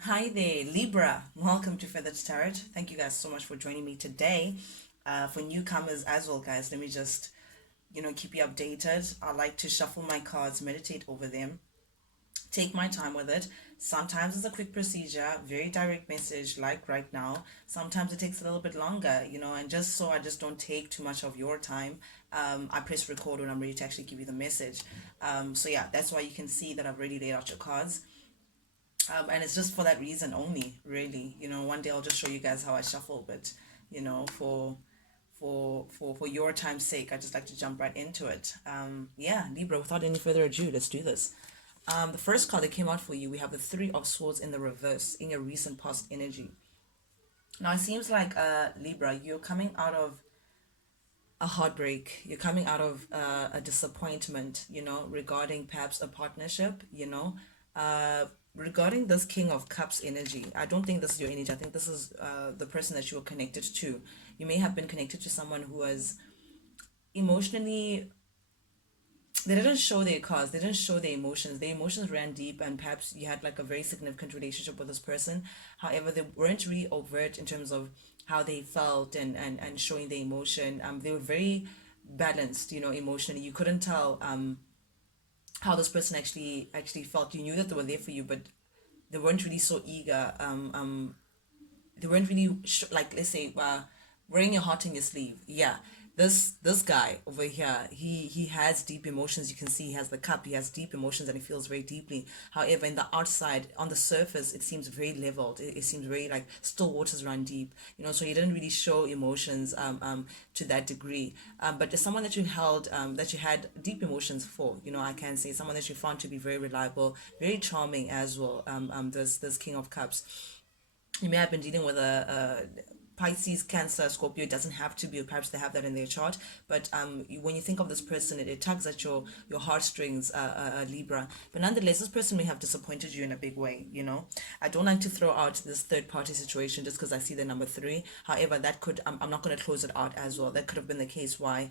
Hi there, Libra. Welcome to Feathered Tarot. Thank you guys so much for joining me today. For newcomers as well, guys, let me just, keep you updated. I like to shuffle my cards, meditate over them, take my time with it. Sometimes it's a quick procedure, very direct message, like right now. Sometimes it takes a little bit longer, and just so I just don't take too much of your time, I press record when I'm ready to actually give you the message. So yeah, that's why you can see that I've already laid out your cards. And it's just for that reason only, really. One day I'll just show you guys how I shuffle, but for your time's sake, I just like to jump right into it. Yeah, Libra. Without any further ado, let's do this. The first card that came out for you, we have the Three of Swords in the reverse in your recent past energy. Now it seems like Libra, you're coming out of a heartbreak. You're coming out of a disappointment, regarding perhaps a partnership, regarding this King of Cups energy. I don't think this is your energy. I think this is the person that you were connected to. You may have been connected to someone who was emotionally, they didn't show their cards, they didn't show their emotions ran deep, and perhaps you had like a very significant relationship with this person. However, they weren't really overt in terms of how they felt and showing their emotion. They were very balanced, emotionally. You couldn't tell how this person actually felt. You knew that they were there for you, but they weren't really so eager. They weren't really like, let's say, wearing your heart in your sleeve. Yeah, this guy over here, he has deep emotions. You can see he has the cup. He has deep emotions and he feels very deeply. However, in the outside, on the surface, it seems very leveled. It seems very like still waters run deep. So he didn't really show emotions to that degree. But there's someone that you held, that you had deep emotions for. I can say someone that you found to be very reliable, very charming as well. This King of Cups, you may have been dealing with a Pisces, Cancer, Scorpio. It doesn't have to be, perhaps they have that in their chart. But when you think of this person, it tugs at your heartstrings, Libra. But nonetheless, this person may have disappointed you in a big way. I don't like to throw out this third party situation just because I see the number three. However, that could, I'm not going to close it out as well. That could have been the case why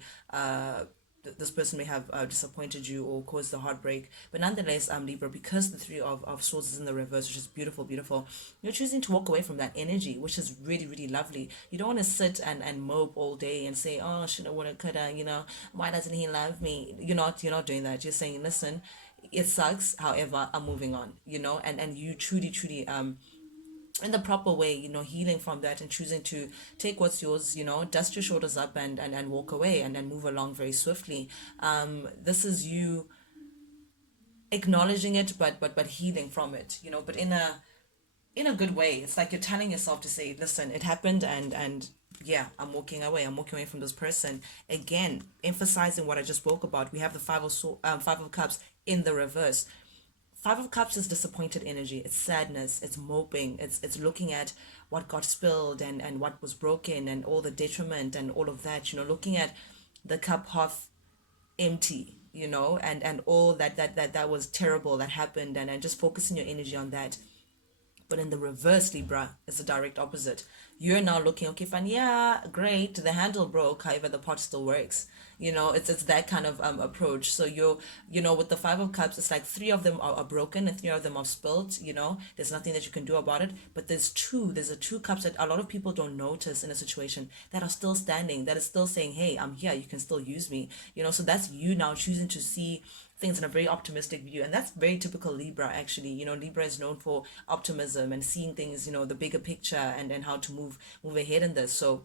this person may have disappointed you or caused the heartbreak. But nonetheless, Libra, because the Three of Swords is in the reverse, which is beautiful, beautiful, you're choosing to walk away from that energy, which is really, really lovely. You don't want to sit and mope all day and say, oh, shoulda, woulda, coulda, why doesn't he love me? You're not doing that. You're saying, listen, it sucks. However, I'm moving on, and you truly, truly in the proper way, healing from that and choosing to take what's yours, dust your shoulders up and walk away and move along very swiftly. This is you acknowledging it, but healing from it, but in a good way. It's like you're telling yourself to say, listen, it happened, and yeah, I'm walking away from this person. Again, emphasizing what I just spoke about, we have the Five of Cups in the reverse. Five of Cups is disappointed energy. It's sadness. It's moping. It's looking at what got spilled and what was broken and all the detriment and all of that. Looking at the cup half empty. And all that was terrible that happened, and just focusing your energy on that. But in the reverse, Libra, is the direct opposite. You're now looking, okay, fine, yeah, great, the handle broke, however, the pot still works. It's that kind of approach. So with the Five of Cups, it's like three of them are broken and three of them are spilled. There's nothing that you can do about it. But there's a two cups that a lot of people don't notice in a situation that are still standing, that is still saying, hey, I'm here, you can still use me. So that's you now choosing to see things in a very optimistic view, and that's very typical Libra. Actually, Libra is known for optimism and seeing things, the bigger picture, and how to move ahead in this. So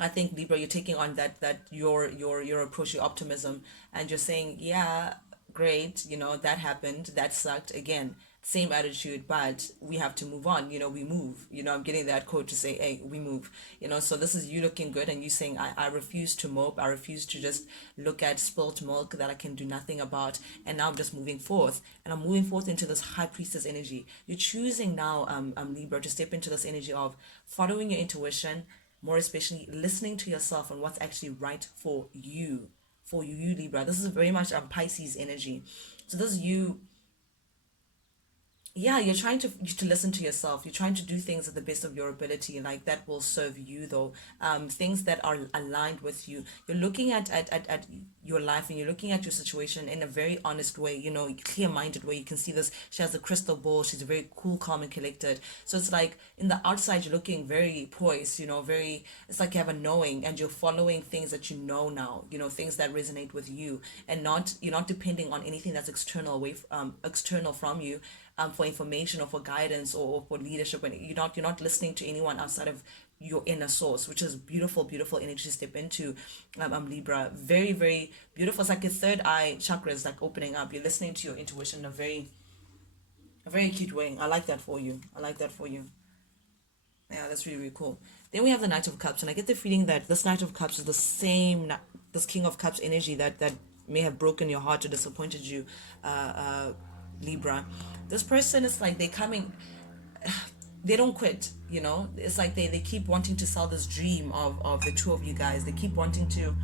I think Libra, you're taking on that your approach, your optimism, and you're saying, yeah, great, that happened, that sucked. Again, same attitude, but we have to move on. We move. I'm getting that quote to say, hey, we move. So this is you looking good, and you saying, I refuse to mope. I refuse to just look at spilt milk that I can do nothing about, and now I'm just moving forth, and I'm moving forth into this high priestess energy. You're choosing now, Libra, to step into this energy of following your intuition, more especially listening to yourself and what's actually right for you, Libra. This is very much Pisces energy. So this is you yeah, you're trying to listen to yourself. You're trying to do things at the best of your ability, like that will serve you though. Things that are aligned with you. You're looking at your life, and you're looking at your situation in a very honest way, you know, clear-minded way. You can see this. She has a crystal ball. She's very cool, calm, and collected. So it's like in the outside, you're looking very poised, you know, very, it's like you have a knowing, and you're following things that you know now, you know, things that resonate with you, and not, you're not depending on anything that's external from you, for information or for guidance, or for leadership. When you're not listening to anyone outside of your inner source, which is beautiful, beautiful energy to step into. Libra, very, very beautiful. It's like your third eye chakra is like opening up. You're listening to your intuition in a very cute way. I like that for you. I like that for you. Yeah, that's really, really cool. Then we have the Knight of Cups, and I get the feeling that this Knight of Cups is the same, this King of Cups energy that may have broken your heart or disappointed you, Libra. This person is like, they coming, they don't quit, you know. It's like they keep wanting to sell this dream of the two of you guys. They keep wanting to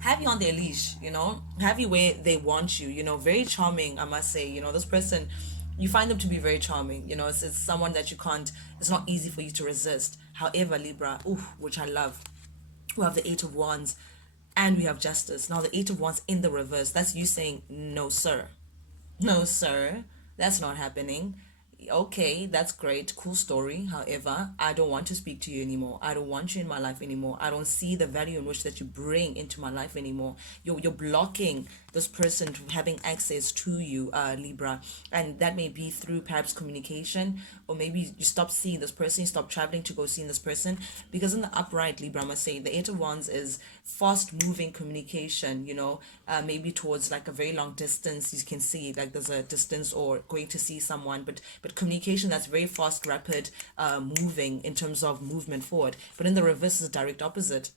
have you on their leash, you know, have you where they want you, you know, very charming, I must say, you know, this person, you find them to be very charming, you know, it's someone that you can't, it's not easy for you to resist. However, Libra, ooh, which I love, we have the Eight of Wands, and we have Justice. Now the Eight of Wands in the reverse, that's you saying, no sir, no, sir, that's not happening. Okay, that's great, cool story. However, I don't want to speak to you anymore. I don't want you in my life anymore. I don't see the value in which that you bring into my life anymore. You're blocking this person from having access to you, Libra. And that may be through perhaps communication, or maybe you stop seeing this person, you stop traveling to go see this person. Because in the upright, Libra, I must say, the Eight of Wands is fast moving communication, you know, maybe towards like a very long distance. You can see like there's a distance, or going to see someone, but communication that's very fast, rapid, moving in terms of movement forward. But in the reverse is direct opposite.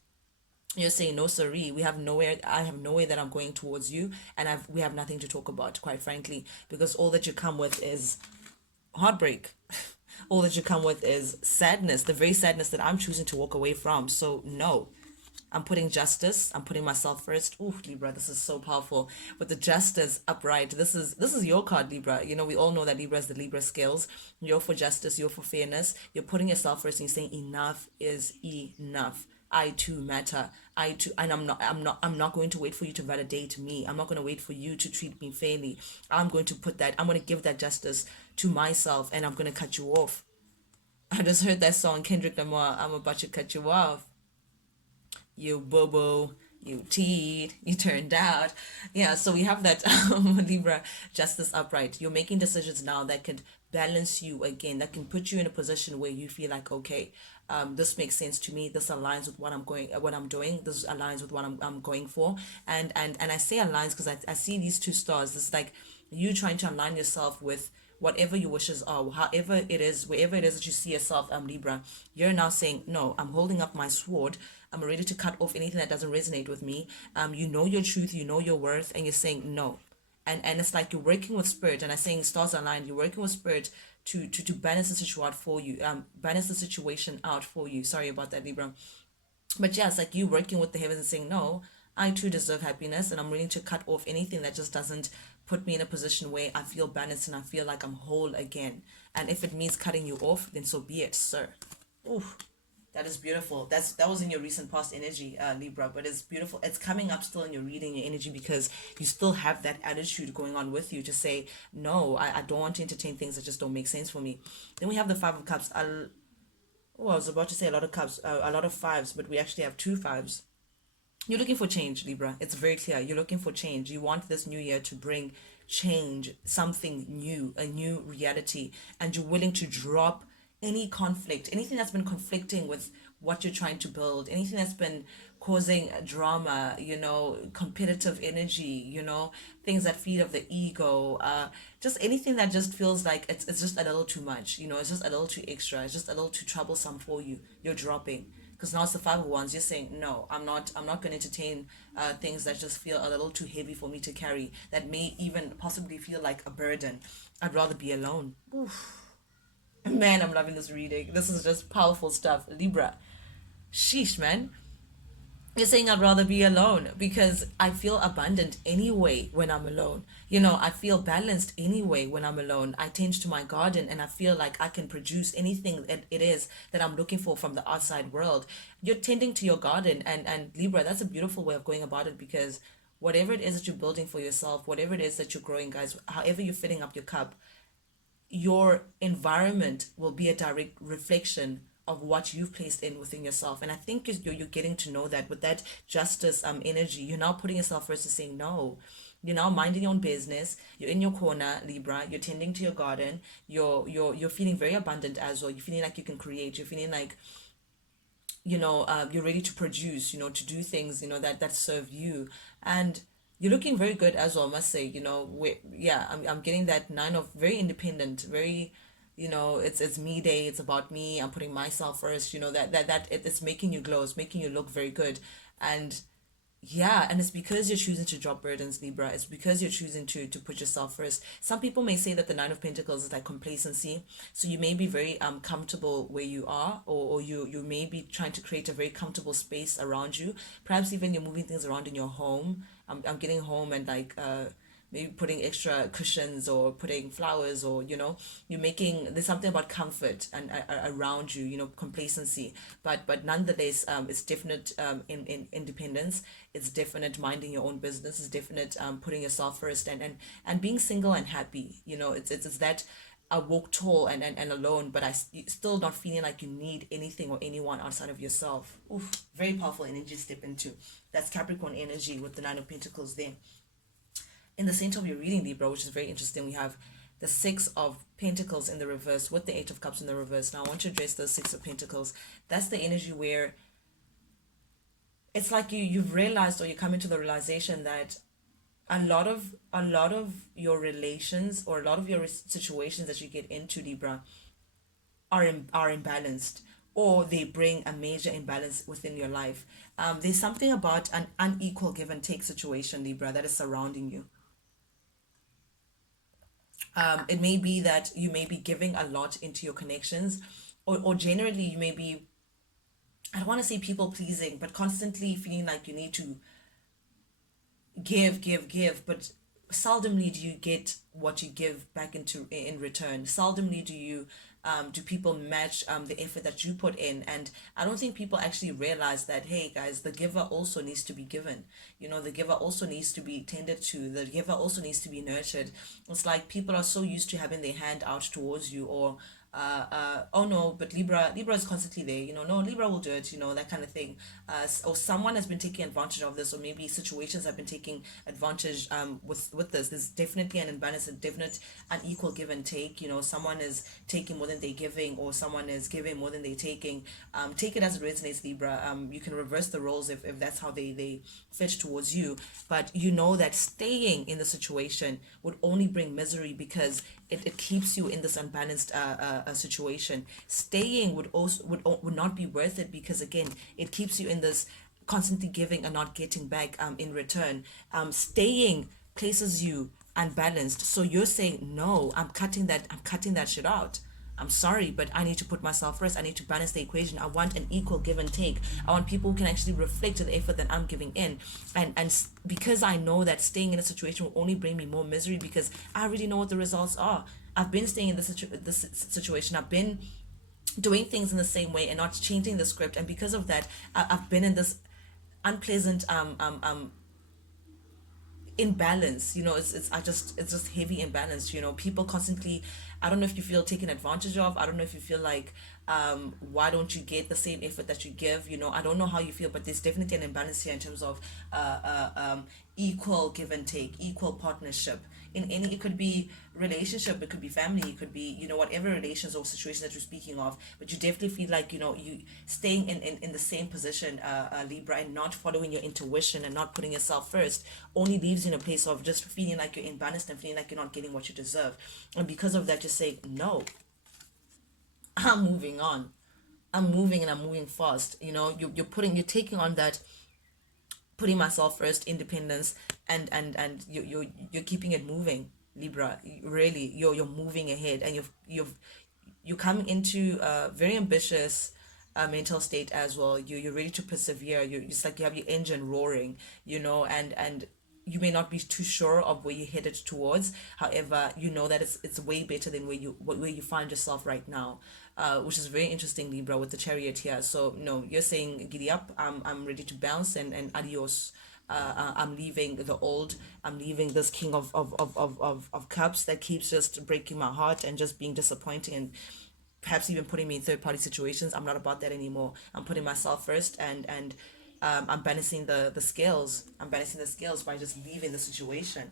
You're saying, no siree, we have nowhere, I have nowhere that I'm going towards you, and we have nothing to talk about, quite frankly, because all that you come with is heartbreak. All that you come with is sadness, the very sadness that I'm choosing to walk away from. So no, I'm putting justice. I'm putting myself first. Ooh, Libra, this is so powerful. With the Justice upright, this is your card, Libra. You know, we all know that Libra is the Libra scales. You're for justice. You're for fairness. You're putting yourself first, and you're saying enough is enough. I too matter. I too, and I'm not going to wait for you to validate me. I'm not going to wait for you to treat me fairly. I'm going to put that. I'm going to give that justice to myself, and I'm going to cut you off. I just heard that song, Kendrick Lamar. I'm about to cut you off. You boo, you teed, you turned out. Yeah, so we have that Libra justice upright. You're making decisions now that could balance you again, that can put you in a position where you feel like, okay, this makes sense to me. This aligns with what I'm doing. This aligns with what I'm going for. And I say aligns because I see these two stars. It's like you trying to align yourself with whatever your wishes are, however it is, wherever it is that you see yourself, Libra. You're now saying, no, I'm holding up my sword. I'm ready to cut off anything that doesn't resonate with me. You know your truth, you know your worth, and you're saying no. And it's like you're working with spirit, and I'm saying stars aligned. You're working with spirit to balance the situation out for you. Balance the situation out for you. Sorry about that, Libra. But yeah, it's like you working with the heavens and saying, no, I too deserve happiness, and I'm willing to cut off anything that just doesn't put me in a position where I feel balanced and I feel like I'm whole again. And if it means cutting you off, then so be it, sir. Oof. That is beautiful. That was in your recent past energy, Libra, but it's beautiful. It's coming up still in your reading, your energy, because you still have that attitude going on with you to say, no, I don't want to entertain things that just don't make sense for me. Then we have the Five of Cups. I was about to say a lot of cups, a lot of fives, but we actually have two fives. You're looking for change, Libra. It's very clear. You're looking for change. You want this new year to bring change, something new, a new reality, and you're willing to drop any conflict, anything that's been conflicting with what you're trying to build, anything that's been causing drama, you know, competitive energy, you know, things that feed of the ego, just anything that just feels like it's just a little too much, you know, it's just a little too extra, it's just a little too troublesome for you. You're dropping, because now it's the Five of Wands. You're saying, no, I'm not going to entertain things that just feel a little too heavy for me to carry, that may even possibly feel like a burden. I'd rather be alone. Oof. Man, I'm loving this reading. This is just powerful stuff, Libra. Sheesh, man. You're saying I'd rather be alone because I feel abundant anyway when I'm alone. I feel balanced anyway when I'm alone. I tend to my garden and I feel like I can produce anything that it is that I'm looking for from the outside world. You're tending to your garden, and Libra, that's a beautiful way of going about it, because whatever it is that you're building for yourself, whatever it is that you're growing, guys, however you're filling up your cup, your environment will be a direct reflection of what you've placed in within yourself. And I think you're getting to know that with that justice energy. You're now putting yourself first and saying no. You're now minding your own business. You're in your corner, Libra. You're tending to your garden. You're feeling very abundant as well. You're feeling like you can create. You're feeling like you're ready to produce, to do things, that serve you. And you're looking very good as well, I must say. Yeah, I'm getting that nine of very independent, very, it's me day. It's about me. I'm putting myself first. It's making you glow. It's making you look very good. And yeah, and it's because you're choosing to drop burdens, Libra. It's because you're choosing to put yourself first. Some people may say that the Nine of Pentacles is like complacency. So you may be very comfortable where you are, or you may be trying to create a very comfortable space around you. Perhaps even you're moving things around in your home. I'm getting home and like maybe putting extra cushions or putting flowers, or you're making, there's something about comfort and around you, complacency. But nonetheless, it's definite in independence. It's definite minding your own business. It's definite putting yourself first, and being single and happy. It's that I walk tall and alone, but still not feeling like you need anything or anyone outside of yourself. Oof, very powerful energy to step into. That's Capricorn energy with the Nine of Pentacles there. In the center of your reading, Libra, which is very interesting, we have the Six of Pentacles in the reverse with the Eight of Cups in the reverse. Now I want to address the Six of Pentacles. That's the energy where it's like you've realized, or you come into the realization that a lot of your relations, or a lot of your situations that you get into, Libra, are imbalanced, or they bring a major imbalance within your life. There's something about an unequal give and take situation, Libra, that is surrounding you. It may be that you may be giving a lot into your connections, or generally you may be, I don't want to say people pleasing, but constantly feeling like you need to give, but seldomly do you get what you give back in return. Seldomly do people match the effort that you put in. And I don't think people actually realize that, hey guys, the giver also needs to be given. The giver also needs to be tended to. The giver also needs to be nurtured. It's like people are so used to having their hand out towards you, or oh no, but Libra is constantly there, no, Libra will do it, that kind of thing. Or someone has been taking advantage of this, or maybe situations have been taking advantage with this. There's definitely an imbalance, a definite unequal give and take. Someone is taking more than they're giving, or someone is giving more than they're taking. Take it as it resonates, Libra. You can reverse the roles if that's how they fit towards you, but you know that staying in the situation would only bring misery, because it keeps you in this unbalanced situation. Staying would not be worth it, because again, it keeps you in this constantly giving and not getting back in return. Staying places you unbalanced. So you're saying, no, I'm cutting that shit out. I'm sorry, but I need to put myself first. I need to balance the equation. I want an equal give and take. I want people who can actually reflect to the effort that I'm giving in. And because I know that staying in a situation will only bring me more misery, because I already know what the results are. I've been staying in this situation. I've been doing things in the same way and not changing the script. And because of that, I've been in this unpleasant imbalance. It's just heavy imbalance. People constantly, I don't know if you feel taken advantage of. I don't know if you feel like why don't you get the same effort that you give. I don't know how you feel, but there's definitely an imbalance here in terms of equal give and take, equal partnership. It could be relationship, it could be family, it could be whatever relations or situations that you're speaking of, but you definitely feel like you staying in the same position, Libra, and not following your intuition and not putting yourself first only leaves you in a place of just feeling like you're imbalanced and feeling like you're not getting what you deserve. And because of that, just say no, I'm moving on, I'm moving, and I'm moving fast. You're taking on that putting myself first independence, and you're keeping it moving, Libra. Really, you're moving ahead, and you're coming into very ambitious, mental state as well. You're ready to persevere. It's like you have your engine roaring, and you may not be too sure of where you're headed towards. However, you know that it's way better than where you find yourself right now, which is very interesting, Libra, with the chariot here. So no, you're saying giddy up. I'm ready to bounce, and adios. I'm leaving the old. I'm leaving this king of cups that keeps just breaking my heart and just being disappointing, and perhaps even putting me in third party situations. I'm not about that anymore. I'm putting myself first, and I'm balancing the scales. I'm balancing the scales by just leaving the situation.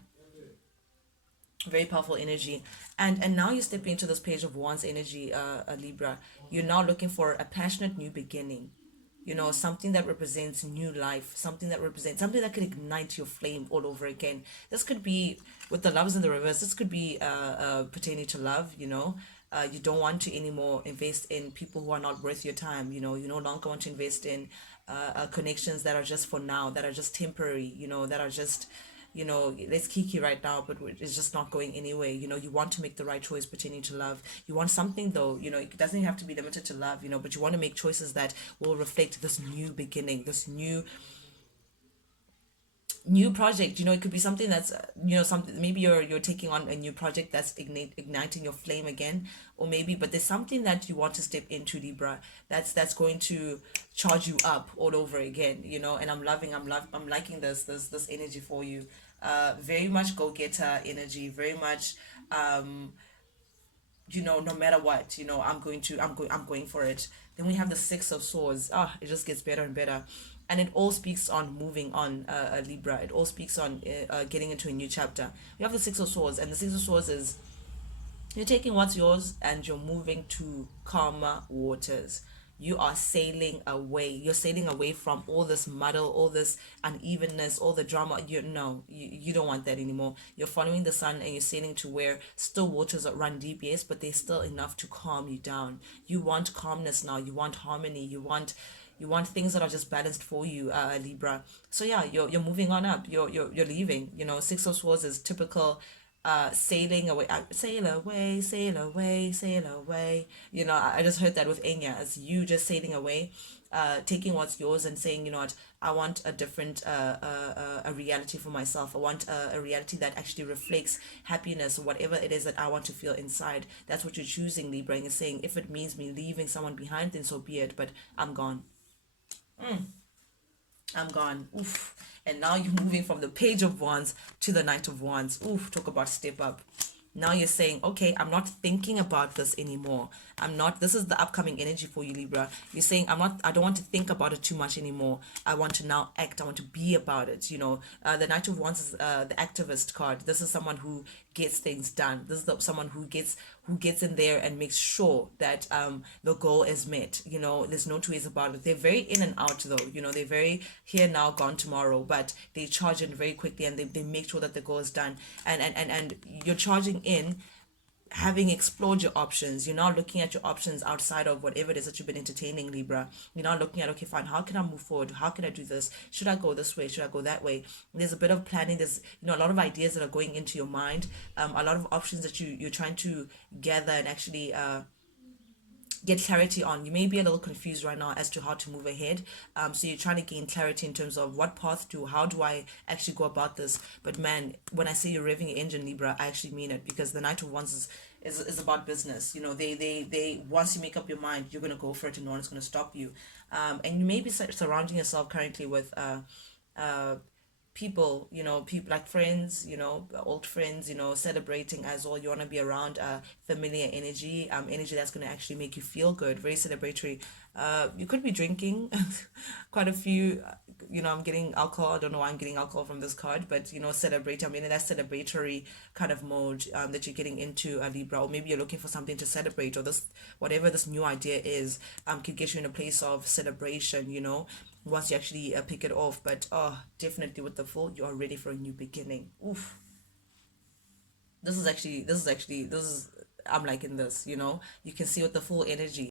Very powerful energy. And now you step into this page of wands energy, Libra. You're now looking for a passionate new beginning, something that represents new life, something that could ignite your flame all over again. This could be with the lovers in the reverse. This could be pertaining to love. You don't want to anymore invest in people who are not worth your time. You no longer want to invest in connections that are just for now, that are just temporary, that are just, let's kiki right now, but it's just not going anywhere. You want to make the right choice pertaining to love. You want something, though, it doesn't have to be limited to love, but you want to make choices that will reflect this new beginning, this new project. It could be something that's something, maybe you're taking on a new project that's igniting your flame again, or maybe, but there's something that you want to step into, Libra, that's going to charge you up all over again. And I'm liking this energy for you. Very much go-getter energy, very much, no matter what, I'm going for it. Then we have the Six of Swords. It just gets better and better. And it all speaks on moving on, Libra. It all speaks on getting into a new chapter. We have the Six of Swords, and the Six of Swords is you're taking what's yours and you're moving to calmer waters. You are sailing away. You're sailing away from all this muddle, all this unevenness, all the drama. You don't want that anymore. You're following the sun and you're sailing to where still waters that run deep, yes, but there's still enough to calm you down. You want calmness now. You want harmony. You want things that are just balanced for you, Libra. So yeah, you're moving on up. You're leaving. Six of Swords is typical sailing away, sail away, sail away, sail away. I just heard that with Enya, as you just sailing away, taking what's yours and saying, what, I want a different a reality for myself. I want a reality that actually reflects happiness, or whatever it is that I want to feel inside. That's what you're choosing, Libra, and you're saying, if it means me leaving someone behind, then so be it, but I'm gone. I'm gone. Oof. And now you're moving from the Page of Wands to the Knight of Wands. Oof, talk about step up. Now you're saying, okay, I'm not thinking about this anymore. This is the upcoming energy for you, Libra. You're saying, I don't want to think about it too much anymore. I want to now act. I want to be about it. The Knight of Wands is the activist card. This is someone who gets things done. This is someone who gets in there and makes sure that the goal is met. There's no two ways about it. They're very in and out, though. They're very here now, gone tomorrow, but they charge in very quickly, and they make sure that the goal is done. And you're charging in, having explored your options. You're now looking at your options outside of whatever it is that you've been entertaining, Libra. You're now looking at, okay, fine, how can I move forward? How can I do this? Should I go this way? Should I go that way? There's a bit of planning. There's a lot of ideas that are going into your mind, a lot of options that you're trying to gather and actually get clarity on. You may be a little confused right now as to how to move ahead. So you're trying to gain clarity in terms of what path to, how do I actually go about this. But man, when I say you're revving your engine, Libra, I actually mean it, because the Knight of Wands is about business. They once you make up your mind, you're gonna go for it, and no one's gonna stop you. And you may be surrounding yourself currently with people, people like friends, old friends, celebrating as well. You want to be around familiar energy, energy that's going to actually make you feel good, very celebratory. You could be drinking quite a few, I'm getting alcohol. I don't know why I'm getting alcohol from this card, but celebrate. I'm in that celebratory kind of mode that you're getting into, Libra. Or maybe you're looking for something to celebrate, or this, whatever this new idea is, could get you in a place of celebration, once you actually pick it off. But definitely with the Fool, you are ready for a new beginning. Oof. This is I'm liking this. You can see with the Fool energy,